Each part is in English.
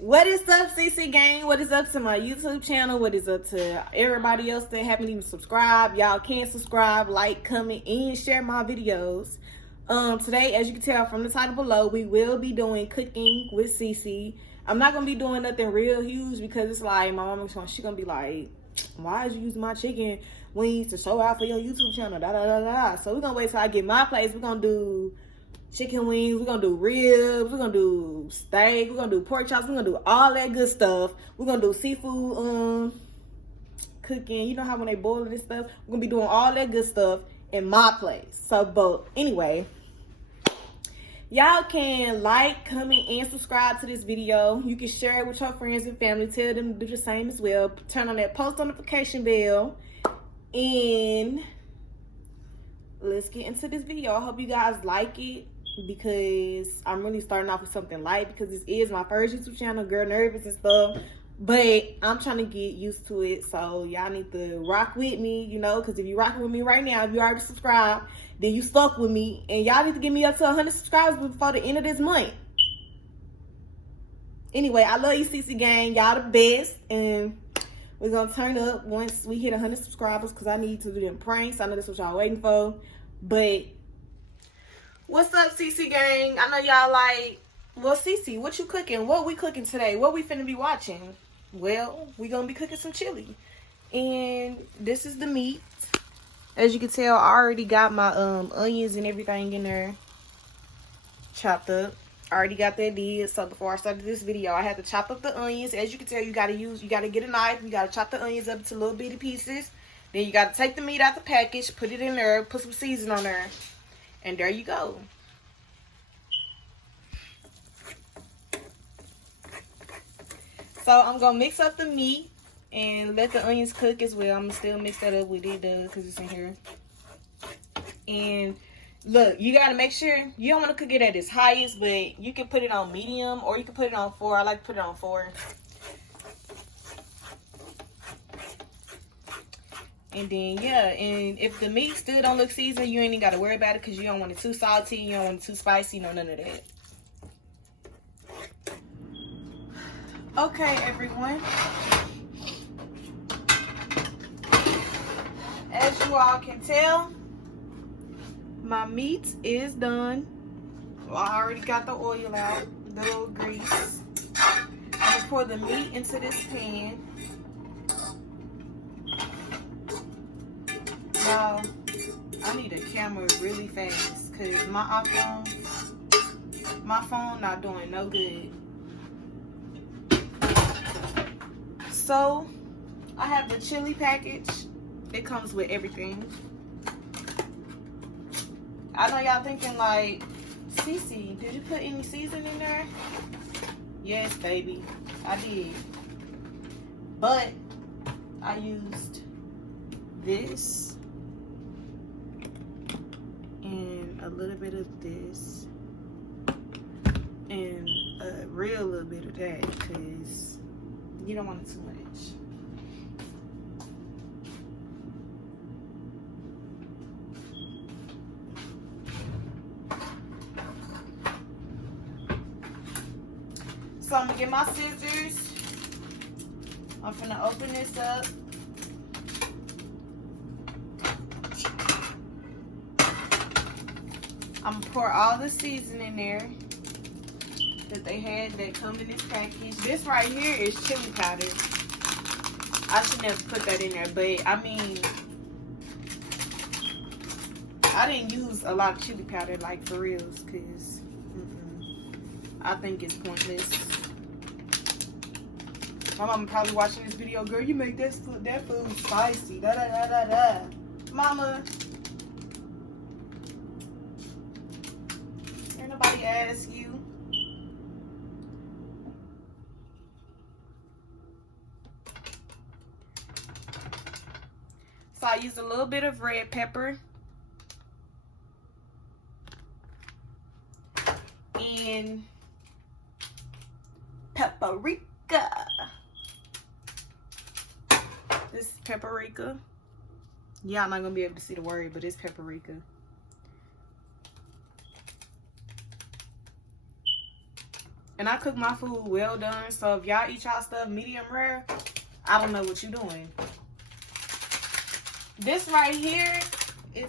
What is up, CC gang? What is up to my YouTube channel? What is up to everybody else that haven't even subscribed? Y'all can subscribe, like, comment, and share my videos. Today, as you can tell from the title below, we will be doing cooking with CC. I'm not gonna be doing nothing real huge because it's like my mama's gonna be like, why is you using my chicken wings to show out for your YouTube channel? Da da da da. So we're gonna wait till I get my place. We're gonna do chicken wings, we're gonna do ribs, we're gonna do steak, we're gonna do pork chops, we're gonna do all that good stuff. We're gonna do seafood cooking. You know how when they boil this stuff, we're gonna be doing all that good stuff in my place. So, but anyway, y'all can like, comment, and subscribe to this video. You can share it with your friends and family. Tell them to do the same as well. Turn on that post notification bell. And let's get into this video. I hope you guys like it because I'm really starting off with something light because this is my first YouTube channel. Girl, nervous and stuff. But I'm trying to get used to it. So y'all need to rock with me, you know, because if you're rocking with me right now, if you already subscribed, then you stuck with me. And y'all need to get me up to 100 subscribers before the end of this month. Anyway, I love you, CC gang. Y'all the best. And we're going to turn up once we hit 100 subscribers because I need to do them pranks. I know that's what y'all waiting for. But what's up, CC gang? I know y'all like, well, CC, what you cooking? What we cooking today? What we finna be watching? Well, we gonna be cooking some chili. And this is the meat. As you can tell, I already got my onions and everything in there chopped up. I already got that did. So before I started this video, I had to chop up the onions. As you can tell, you gotta get a knife. You gotta chop the onions up to little bitty pieces. Then you gotta take the meat out the package, put it in there, put some seasoning on there. And there you go. So I'm gonna mix up the meat and let the onions cook as well. I'm gonna still mix that up with it because it's in here. And look, you gotta make sure you don't want to cook it at its highest, but you can put it on medium or you can put it on 4. I like to put it on 4. And then yeah, and if the meat still don't look seasoned, you ain't even gotta worry about it because you don't want it too salty, you don't want it too spicy, no, none of that. Okay, everyone. As you all can tell, my meat is done. Well, I already got the oil out, the little grease. I'm gonna pour the meat into this pan. Now, I need a camera really fast because my phone not doing no good. So, I have the chili package. It comes with everything. I know y'all thinking like, CC, did you put any seasoning in there? Yes, baby, I did. But I used this and a little bit of this and a real little bit of that because you don't want it too much. So I'm gonna get my scissors. I'm gonna open this up. I'm gonna pour all the seasoning in there that they had that come in this package. This right here is chili powder. I should never put that in there, but I mean, I didn't use a lot of chili powder like for reals because I think it's pointless. My mama probably watching this video, girl, you make that food spicy, da da da da da. Mama, ain't nobody ask you. So I used a little bit of red pepper and paprika. This is paprika. Y'all not gonna be able to see the word, but it's paprika. And I cook my food well done. So if y'all eat y'all stuff medium rare, I don't know what you're doing. This right here is...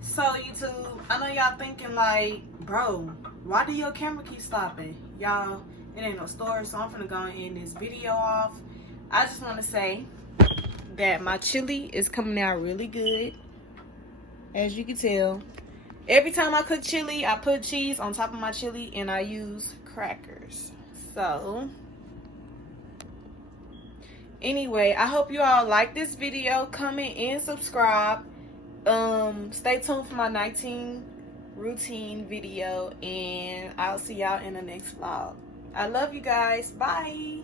So YouTube, I know y'all thinking like, bro, why do your camera keep stopping? Y'all, it ain't no story, so I'm finna go and end this video off. I just want to say that my chili is coming out really good, as you can tell. Every time I cook chili, I put cheese on top of my chili and I use crackers. So anyway, I hope you all like this video. Comment and subscribe. Stay tuned for my 19 routine video, and I'll see y'all in the next vlog. I love you guys. Bye.